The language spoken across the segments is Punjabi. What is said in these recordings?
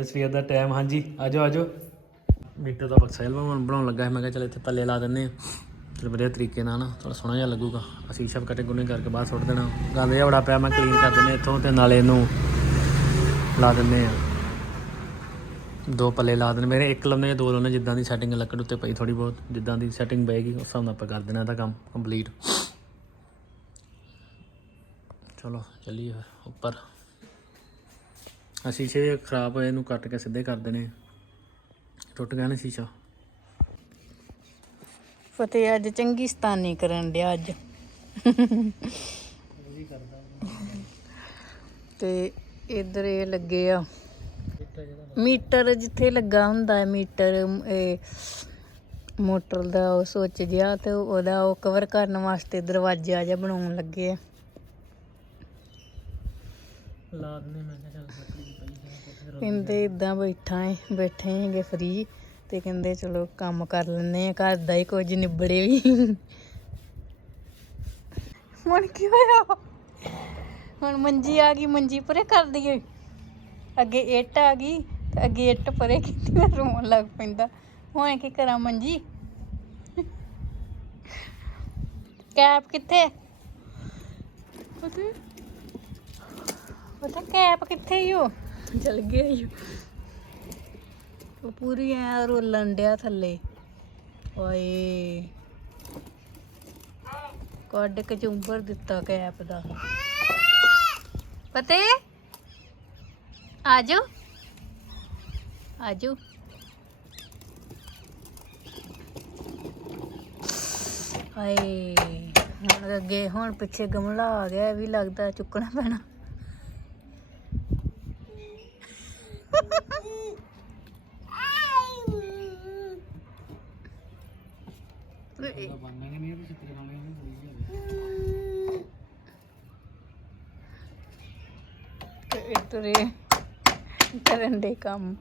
ਲੋ ਸਵੇਰ ਦਾ ਟਾਈਮ ਹਾਂਜੀ, ਆਜੋ ਆਜੋ। ਮੀਟਰ ਦਾ ਬਕਸਾ ਐਲਬਮ ਬਣਾਉਣ ਲੱਗਾ ਸੀ, ਮੈਂ ਕਿਹਾ ਚਲ ਇੱਥੇ ਪੱਲੇ ਲਾ ਦਿੰਨੇ ਆ ਚਲ ਵਧੀਆ ਤਰੀਕੇ ਨਾਲ ਨਾ ਥੋੜਾ ਸੋਹਣਾ ਜਿਹਾ ਲੱਗੂਗਾ। ਅਸੀਂ ਸ਼ਬ ਕੱਟੇ ਗੁੰਨੇ ਕਰਕੇ ਬਾਹਰ ਸੁੱਟ ਦੇਣਾ। ਗੰਦ ਜਿਹਾ ਬੜਾ ਪਿਆ, ਮੈਂ ਕਲੀਨ ਕਰ ਦਿੰਨੇ ਇੱਥੋਂ ਤੇ ਨਾਲੇ ਇਹਨੂੰ ਲਾ ਦਿੰਨੇ ਆ ਦੋ ਪੱਲੇ ਲਾ ਦੇਣੇ ਮੇਰੇ ਇੱਕ ਲਾਉਣੇ ਜਾਂ ਦੋ ਲਾਉਣੇ ਜਿੱਦਾਂ ਦੀ ਸੈਟਿੰਗ ਲੱਕੜ ਉੱਤੇ ਪਈ ਥੋੜੀ ਬਹੁਤ, ਜਿੱਦਾਂ ਦੀ ਸੈਟਿੰਗ ਪਏਗੀ ਉਸ ਹਿਸਾਬ ਨਾਲ ਆਪਾਂ ਕਰ ਦੇਣਾ ਇਹਦਾ ਕੰਮ ਕੰਪਲੀਟ ਚਲੋ, ਚੱਲੀਏ ਫਿਰ, ਉੱਪਰ। ਆ ਸ਼ੀਸ਼ੇ ਵੀ ਖਰਾਬ ਹੋਏ ਇਹਨੂੰ ਕੱਟ ਕੇ ਸਿੱਧੇ ਕਰ ਦੇਣੇ। ਟੁੱਟ ਗਿਆ ਨਾ ਸ਼ੀਸ਼ਾ। ਫਤਿਹ ਅੱਜ ਚੰਗੀ ਸਤਾਨੀ ਕਰਨ ਡਿਆ ਅੱਜ। ਤੇ ਇਧਰ ਇਹ ਲੱਗੇ ਆ। ਮੀਟਰ ਜਿੱਥੇ ਲੱਗਾ ਹੁੰਦਾ ਹੈ ਮੀਟਰ ਇਹ ਮੋਟਰ ਦਾ ਉਹ ਸੁੱਚ ਜਿਹਾ ਤੇ ਉਹਦਾ ਉਹ ਕਵਰ ਕਰਨ ਵਾਸਤੇ ਦਰਵਾਜ਼ਾ ਜਿਹਾ ਬਣਾਉਣ ਲੱਗੇ ਆ। ਲਾ ਦਿੰਦੇ ਮੈਂ ਕਿਹਾ ਚੱਲ ਲੱਕੜੀ ਦੀ ਪਈ ਹੈ ਕਹਿੰਦੇ ਇਦਾਂ ਬੈਠਾ ਏ, ਬੈਠੇ ਹੈਗੇ ਫਰੀ ਤੇ ਕਹਿੰਦੇ ਚਲੋ ਕੰਮ ਕਰ ਲੈਨੇ ਆ, ਘਰ ਦਾ ਹੀ ਕੁਝ ਨਿਬੜੇ ਵੀ। ਹੁਣ ਕੀ ਹੋਇਆ? ਹੁਣ ਮੰਜੀ ਆ ਗਈ, ਮੰਜੀ ਪਰੇ ਕਰ ਦਈਏ। ਅੱਗੇ ਇੱਟ ਆ ਗਈ ਤੇ ਅੱਗੇ ਇੱਟ ਪਰੇ ਕੀਤੀ, ਮੈਂ ਰੋਣ ਲੱਗ ਪੈਂਦਾ। ਹੁਣ ਕੀ ਕਰਾਂ ਮੰਜੀ? ਕੈਪ ਕਿੱਥੇ? ਪਤਾ ਪਤਾ ਕੈਪ ਕਿੱਥੇ ਈ ਉਹ ਚਲ ਗਿਆ ਈ ਉਹ ਪੂਰੀ ਐ ਰੋਲਣ ਡਿਆ ਥੱਲੇ। ਓਏ। ਕੱਢ ਕੇ ਚੁੰਬਰ ਦਿੱਤਾ ਕੈਪ ਦਾ। ਪਤੇ? ਆਜੋ। ਆਜੋ। ਹਾਏ, ਹੁਣ ਅੱਗੇ, ਹੁਣ ਪਿੱਛੇ ਗਮਲਾ ਆ ਗਿਆ, ਇਹ ਵੀ ਲੱਗਦਾ ਚੁੱਕਣਾ ਪੈਣਾ। ਬੰਨਾਂਗੇ ਨਹੀਂ? ਇਹ ਚਿੱਤਰ ਨਾਲੇ ਉਹਨੂੰ ਥੋੜੀ ਜਿਹੀ ਤੇ ਇਤਰੇ ਕਰਨ ਦੇ ਕੰਮ।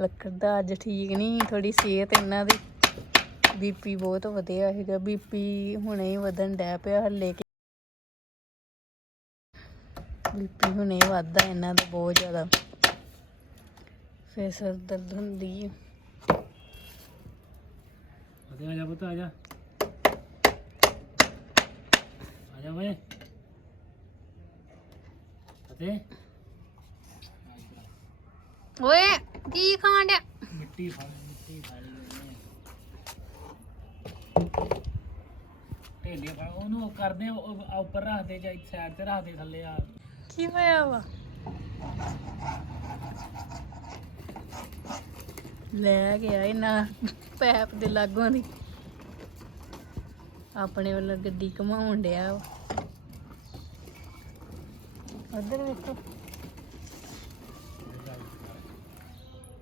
ਲੱਕੜ ਦਾ ਅੱਜ ਠੀਕ ਨਹੀਂ ਥੋੜੀ ਸਿਹਤ ਇਹਨਾਂ ਦੀ। ਬੀਪੀ ਬਹੁਤ ਵਧਿਆ ਹੈਗਾ ਬੀਪੀ ਹੁਣੇ ਹੀ ਵਧਣ ਡੈ ਪਿਆ ਹੱਲੇ ਕਿ। ਬੀਪੀ ਹੁਣੇ ਵੱਧਦਾ ਇਹਨਾਂ ਦਾ ਬਹੁਤ ਜ਼ਿਆਦਾ। ਫਿਰ ਸਿਰ ਦਰਦ ਹੁੰਦੀ ਹੈ ਆ ਜਾ ਪੁੱਤ ਆ ਜਾ। ਆ ਜਾ ਓਏ। ਅਦੇ ਓਏ ਕੀ ਖਾਣ ਡਿਆ? ਮਿੱਟੀ ਫੜ ਮਿੱਟੀ ਫੜ ਲਈ ਢੇਲੇ ਫੜ ਉਹਨੂੰ ਕਰਦੇ ਉਹ ਉੱਪਰ ਸਾਈਡ ਤੇ ਥੱਲੇ ਆ। ਕੀ ਹੋਇਆ ਵਾ? ਲੈ ਗਿਆ ਇਹਨਾਂ ਪੈਪ ਦੇ ਲਾਗੋਂ ਦੀ। ਆਪਣੇ ਵੱਲ ਗੱਡੀ ਘਮਾਉਣ ਡਿਆ ਉਧਰ ਵੇਖੋ।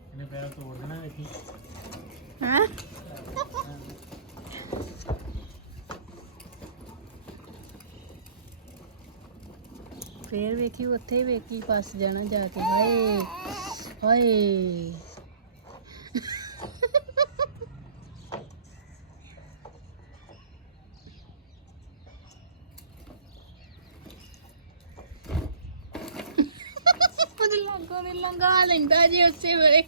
ਇਹਨੇ ਪੈਰ ਤੋੜ ਦੇਣਾ ਵੇਖੀ। ਹਾਂ? ਫੇਰ ਵੇਖੀ ਉੱਥੇ ਵੇਖੀ ਫਸ ਜਾਣਾ ਜਾ ਕੇ। ਹਾਏ ਹਾਏ। ਉਹਦੇ ਲਾਗੋਂ ਦੇ ਲੰਗਾ ਲੈਂਦਾ ਜੀ ਉਸੇ ਵੇਲੇ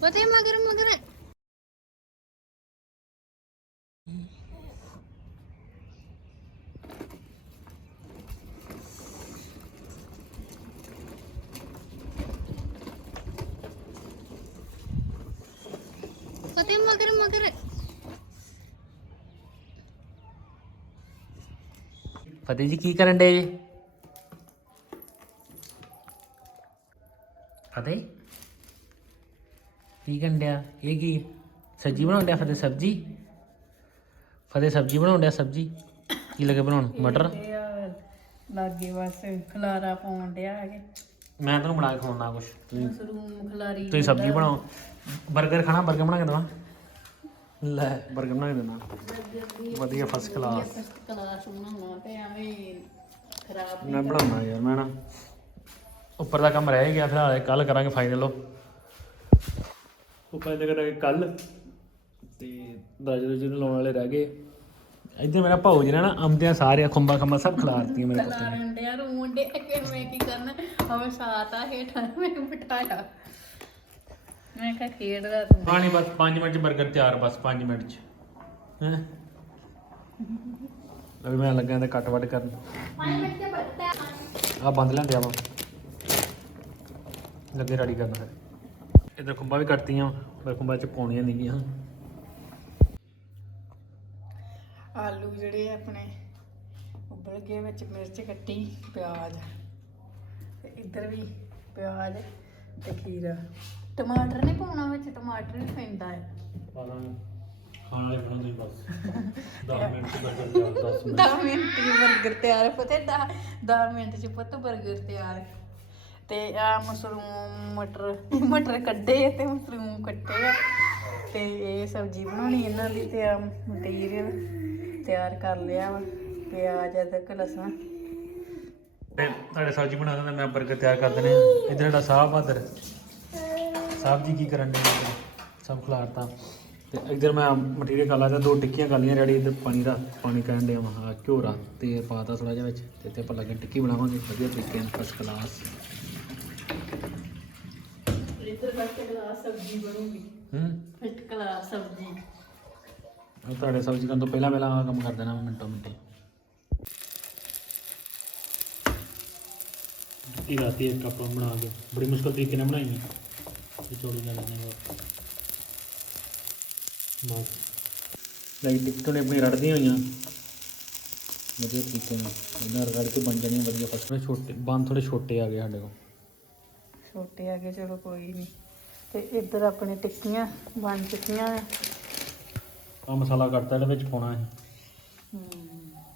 ਪਤੇ ਮਗਰ ਮਗਰ ਪਤੇ ਮਗਰ ਮਗਰ ਫਤਿਹ ਜੀ ਕੀ ਕਰਨ ਡੇ ਜੀ? ਫਤਿਹ? ਕੀ ਕਰਨ ਡਿਆ? ਇਹ ਕੀ? ਸਬਜ਼ੀ ਬਣਾਉਣ ਡਿਆ ਫਤਿਹ? ਸਬਜ਼ੀ? ਫਤਿਹ ਸਬਜ਼ੀ ਬਣਾਉਣ ਡਿਆ ਸਬਜ਼ੀ? ਕੀ ਲੱਗੇ ਬਣਾਉਣ? ਮਟਰ? ਲਾਗੇ ਬਸ ਖਲਾਰਾ ਪਾਉਣ ਡਿਆ ਹੈਗੇ ਮੈਂ ਤੁਹਾਨੂੰ ਬਣਾ ਕੇ ਖਵਾਉਣਾ ਕੁਛ। ਤੁਸੀਂ ਮਸ਼ਰੂਮ ਖਲਾਰੀ ਤੁਸੀਂ ਸਬਜ਼ੀ ਬਣਾਓ। 버ਗਰ ਖਾਣਾ? 버ਗਰ ਬਣਾ ਕੇ ਦਵਾਂ? ਲੈ। 버ਗਰ ਬਣਾ ਕੇ ਦੇਣਾ। ਵਧੀਆ ਫਸਟ ਕਲਾਸ ਕਲਾਸ ਬਣਾਉਣਾ ਤੇ ਐਵੇਂ ਖਰਾਬ ਮੈਂ ਬਣਾਉਣਾ ਯਾਰ ਮੈਂ ਨਾ ਉੱਪਰ ਦਾ ਕੰਮ ਰਹਿ ਗਿਆ ਫਿਲਹਾਲ ਕੱਲ ਕਰਾਂਗੇ ਫਾਈਨਲ ਉੱਪਰ ਦਾ ਕਰਾਂਗੇ ਕੱਲ ਤੇ ਦਰਜੇ ਦੇ ਜਿਹਨੂੰ ਲਾਉਣ ਵਾਲੇ ਰਹਿ ਗਏ। ਇੱਧਰ ਮੇਰਾ ਭਾਉ ਜਿਹੜਾ ਨਾ ਆਮਦਿਆਂ ਸਾਰੇ ਖੰਬਾ ਖੰਬਾ ਸਭ ਖਿਲਾਰਤੀਆਂ ਮੇਰੇ ਪੁੱਤ ਨੇ। ਲਾਰਨ ਡਿਆ ਰੋਣ ਡਿਆ ਕਿ ਮੈਂ ਕੀ ਕਰਨਾ? ਹਵੇ ਸਾਤਾ ਹੇਠਾਂ ਮੈਨੂੰ ਬਿਠਾਇਆ। ਮੈਂ ਕਿਹਾ ਖੇਡਦਾ ਤੂੰ ਪਾਣੀ ਬਸ 5 ਮਿੰਟ ਚ 버ਗਰ ਤਿਆਰ ਬਸ 5 ਮਿੰਟ ਚ। ਹੈ? ਲੈ ਮੈਂ ਲੱਗਾ ਤੇ ਕੱਟ ਵੱਟ ਕਰਨ। ਆ ਬੰਦ ਲੈਂਦੇ ਆਵਾ ਲੱਗੇ ਰੈਡੀ ਕਰਨ ਫਿਰ ਇਧਰ ਖੁੰਬਾਂ ਵੀ ਕੱਟਤੀਆਂ ਪਰ ਖੁੰਬਾਂ ਚ ਪਾਉਣੀਆਂ ਨਹੀਂ ਗੀਆਂ। ਆਲੂ ਜਿਹੜੇ ਆਪਣੇ ਉਬਲ ਗਏ ਵਿੱਚ ਮਿਰਚ ਕੱਟੀ ਪਿਆਜ਼। ਤੇ ਇੱਧਰ ਵੀ ਪਿਆਜ਼ ਤੇ ਖੀਰਾ। ਟਮਾਟਰ ਨਹੀਂ ਪਾਉਣਾ ਵਿੱਚ ਟਮਾਟਰ ਵੀ ਪੈਂਦਾ ਹੈ। ਪਾਲਾਂਗੇ ਖਾਣ ਵਾਲੇ ਬਸ। 10 ਮਿੰਟ ਬਰਗਰ 10 ਮਿੰਟ। ਮਿੰਟ ਚ ਮਿੰਟ ਚ ਪੁੱਤ ਬਰਗਰ ਤਿਆਰ ਤੇ ਆ ਮਸ਼ਰੂਮ ਮਟਰ ਮਟਰ ਕੱਢੇ ਤੇ ਮਸ਼ਰੂਮ ਕੱਟੇ ਆ। ਤੇ ਇਹ ਸਬਜ਼ੀ ਬਣਾਉਣੀ ਇਹਨਾਂ ਪਿਆਜ਼ ਅਦਰਕ ਲਸਣ। ਤੇ ਸਬਜ਼ੀ ਬਣਾ ਦਿੰਦਾ ਮੈਂ ਬਰਗਰ ਤਿਆਰ ਕਰ ਦਨੇ ਸਾਹਿਬ ਜੀ ਕੀ ਕਰਨ ਦੇ ਸਭ ਖਿਲਾਰਤਾ ਤੇ। ਇੱਧਰ ਮੈਂ ਮਟੀਰੀਅਲ ਕਰ ਤੇ ਦੋ ਟਿੱਕੀਆਂ ਕਰ ਲਈਆਂ ਰੈਡੀ ਇੱਧਰ ਪਾਣੀ ਦਾ ਪਾਣੀ ਕਰਨ ਦੇ ਮਹਾ ਘਿਓ ਰਾ ਤੇਲ ਪਾਤਾ ਥੋੜਾ ਜਿਹਾ ਵਿੱਚ ਤੇ ਇੱਥੇ ਆਪਾਂ ਲੱਗੇ ਟਿੱਕੀ ਬਣਾਵਾਂਗੇ ਵਧੀਆ ਤਰੀਕੇ ਨਾਲ ਫਸਟ ਕਲਾਸ ਇੱਧਰ ਫਸਟ ਕਲਾਸ ਸਬਜ਼ੀ ਬਣੂਗੀ। ਹੂੰ? ਫਸਟ ਕਲਾਸ ਸਬਜ਼ੀ। ਉਹ ਤੁਹਾਡੇ ਸਬਜ਼ੀ ਕਰਨ ਤੋਂ ਪਹਿਲਾਂ ਪਹਿਲਾਂ ਆਹ ਕੰਮ ਕਰ ਦੇਣਾ ਮੈਂ ਮਿੰਟੋ ਮਿੰਟੇ। ਟਿੱਕੀ ਰਾਤੀ ਇੱਕ ਆਪਾਂ ਬਣਾ ਕੇ ਬੜੀ ਮੁਸ਼ਕਲ ਤਰੀਕੇ ਨਾਲ ਬਣਾਈ ਹੈ ਇਹ ਚੋੜੀ ਕਰ ਲੈਣੇ ਬਸ। ਲਈ ਟਿੱਕੀ ਨੇ ਆਪਣੀ ਰੜਦੀਆਂ ਹੋਈਆਂ। ਵਧੀਆ ਤਰੀਕੇ ਨਾਲ ਇਹਨਾਂ ਰੜ ਕੇ ਬਣ ਜਾਣੀਆਂ ਵਧੀਆ ਫਸਲ। ਛੋਟੇ ਬੰਦ ਥੋੜੇ ਛੋਟੇ ਆ ਗਏ ਸਾਡੇ ਕੋਲ। ਛੋਟੇ ਆ ਗਏ ਚਲੋ ਕੋਈ ਨਹੀਂ ਤੇ ਇੱਧਰ ਆਪਣੇ ਟਿੱਕੀਆਂ ਬਣ ਚੁੱਕੀਆਂ ਆ। ਆ ਮਸਾਲਾ ਕੱਟਤਾ ਇਹਦੇ ਵਿੱਚ ਪਾਉਣਾ ਹੈ।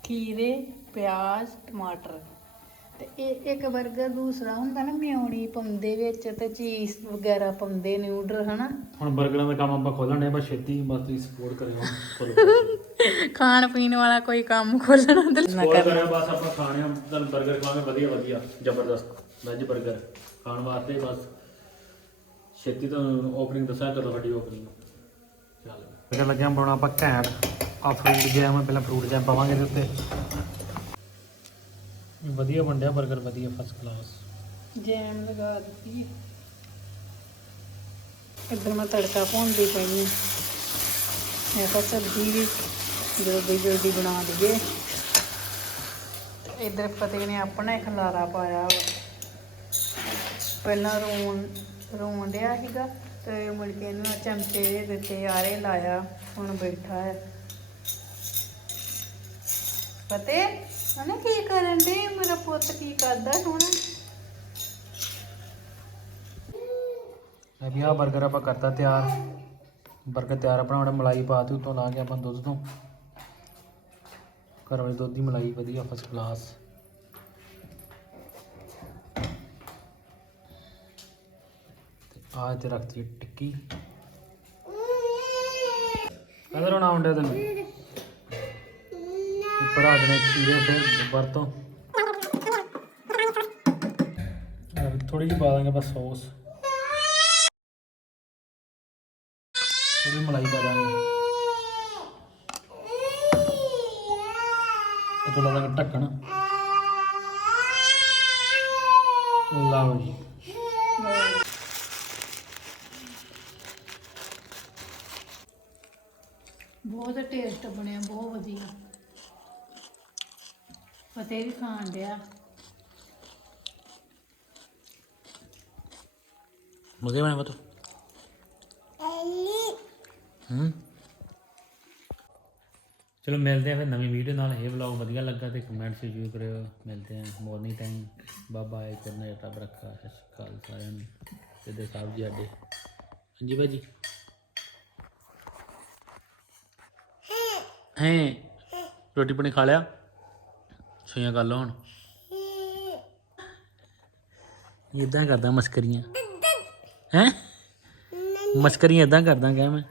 ਖੀਰੇ ਪਿਆਜ਼ ਟਮਾਟਰ। ਤੇ ਇਹ ਇੱਕ 버ਗਰ ਦੂਸਰਾ ਹੁੰਦਾ ਨਾ ਮਿਉਣੀ ਪਾਉਂਦੇ ਵਿੱਚ ਤੇ ਚੀਜ਼ ਵਗੈਰਾ ਪਾਉਂਦੇ ਨਿਊਡਲ ਹਨਾ? ਹੁਣ 버ਗਰਾਂ ਦਾ ਕੰਮ ਆਪਾਂ ਖੋਲਣ ਦੇ ਬਸ ਛੇਤੀ ਬਸ ਤੁਸੀਂ ਸਪੋਰਟ ਕਰਿਓ ਖਾਣ ਪੀਣ ਵਾਲਾ ਕੋਈ ਕੰਮ ਖੋਲਣਾ ਤੇ ਨਾ ਸਪੋਰਟ ਕਰਿਓ ਬਸ ਆਪਾਂ ਖਾਣੇ ਤੁਹਾਨੂੰ 버ਗਰ ਖਾਵਾਂਗੇ ਵਧੀਆ ਵਧੀਆ ਜ਼ਬਰਦਸਤ ਵੈਜ 버ਗਰ ਖਾਣ ਵਾਸਤੇ ਬਸ ਛੇਤੀ ਤੁਹਾਨੂੰ ਓਪਨਿੰਗ ਦੱਸਿਆ ਕਰੋ ਵੱਡੀ ਓਪਨਿੰਗ ਚੱਲ। ਬਰਗਰ ਲੱਗਿਆ ਬਣਾਉਣਾ ਆਪਾਂ ਘੈਂਟ ਆ ਫਰੂਟ ਜੈਮ ਪਹਿਲਾਂ ਫਰੂਟ ਜੈਮ ਪਾਵਾਂਗੇ ਇਹਦੇ ਉੱਤੇ। ਵਧੀਆ ਬਣਿਆ 버ਗਰ ਵਧੀਆ ਫਸਟ ਕਲਾਸ ਜੈਮ ਲਗਾ ਦਿੱਤੀ ਇੱਧਰ ਮੈਂ ਤੜਕਾ ਭੁੰਨਦੀ ਪਈ ਹਾਂ। ਮੈਂ ਤਾਂ ਸਬਜ਼ੀ ਵੀ ਜਲਦੀ ਜਲਦੀ ਬਣਾ ਲਈਏ। ਤੇ ਇੱਧਰ ਪਤੇ ਨੇ ਆਪਣਾ ਹੀ ਖਲਾਰਾ ਪਾਇਆ ਪਹਿਲਾਂ ਰੋਣ ਰੋਣ ਡਿਆ ਸੀਗਾ ਤੇ ਮੁੜ ਕੇ ਇਹਨੂੰ ਚਮਚੇ ਦੇ ਦਿੱਤੇ, ਆਰੇ ਲਾਇਆ, ਹੁਣ ਬੈਠਾ ਹੈ। ਪਤੇ ਉਹਨੇ ਕੀ ਕਰਨ ਦੇ ਮੇਰਾ ਪੁੱਤ ਕੀ ਕਰਦਾ ਹੁਣ? ਇਹ ਆ 버ਗਰ ਆਪਾਂ ਕਰਤਾ ਤਿਆਰ। 버ਗਰ ਤਿਆਰ ਆਪਣਾ ਹੁਣ ਮਲਾਈ ਪਾਤੀ ਉਤੋਂ ਲਾ ਕੇ ਆਪਾਂ ਦੁੱਧ ਤੋਂ। ਘਰ ਵਾਲੀ ਦੁੱਧ ਦੀ ਮਲਾਈ ਵਧੀਆ ਫਸਟ ਕਲਾਸ ਤੇ ਆ ਤੇ ਰੱਖਤੀ ਟਿੱਕੀ। ਕਦਰ ਹੋਣਾ ਹੁੰਦਾ ਤੈਨੂੰ। ਉੱਪਰ ਆ ਜਣੇ ਖੀਰੇ ਫਿਰ ਵਰਤੋਂ? ਥੋੜੀ ਜਿਹੀ ਪਾ ਦਾਂਗੇ ਬਸ ਸੌਸ ਥੋੜੀ ਮਲਾਈ ਪਾ ਦਾਂਗੇ। ਉਹ ਤੋਂ ਲਾ ਦਾਂਗੇ ਢੱਕਣ। ਲਓ ਜੀ। ਬਹੁਤ ਟੇਸਟ ਬਣਿਆ ਬਹੁਤ ਵਧੀਆ। ਫਤਿਹ ਵੀ ਖਾਣ ਡਿਆ। ਮਜ਼ੇ ਬਣੇ ਬਤੋ ਹੂੰ। ਚਲੋ ਮਿਲਦੇ ਆ ਫਿਰ ਨਵੀਂ ਵੀਡੀਓ ਨਾਲ। ਇਹ ਵਲੌਗ ਵਧੀਆ ਲੱਗਾ ਤੇ ਕਮੈਂਟ ਸੇ ਜ਼ਰੂਰ ਕਰਿਓ। ਮਿਲਦੇ ਆ ਮਾਰਨਿੰਗ ਟਾਈਮ ਬਾਬਾ ਆਏ ਕਰਨਾ ਰੱਬ ਰੱਖਾ ਸਤਿ ਸ਼੍ਰੀ ਅਕਾਲ ਸਾਰਿਆਂ ਨੂੰ। ਤੇ ਦੇ ਸਾਹਿਬ ਜੀ ਸਾਡੇ। ਹਾਂਜੀ ਭਾਜੀ। ਹੈ। ਰੋਟੀ ਪਾਣੀ ਖਾ ਲਿਆ? ਸੋਈਆਂ ਕਰ ਲਓ ਹੁਣ। ਇਦਾਂ ਕਰਦਾ ਮਸਕਰੀਆਂ। ਹੈ? ਮਸਕਰੀਆਂ ਇਦਾਂ ਕਰਦਾ ਕਹਿ ਮੈਂ।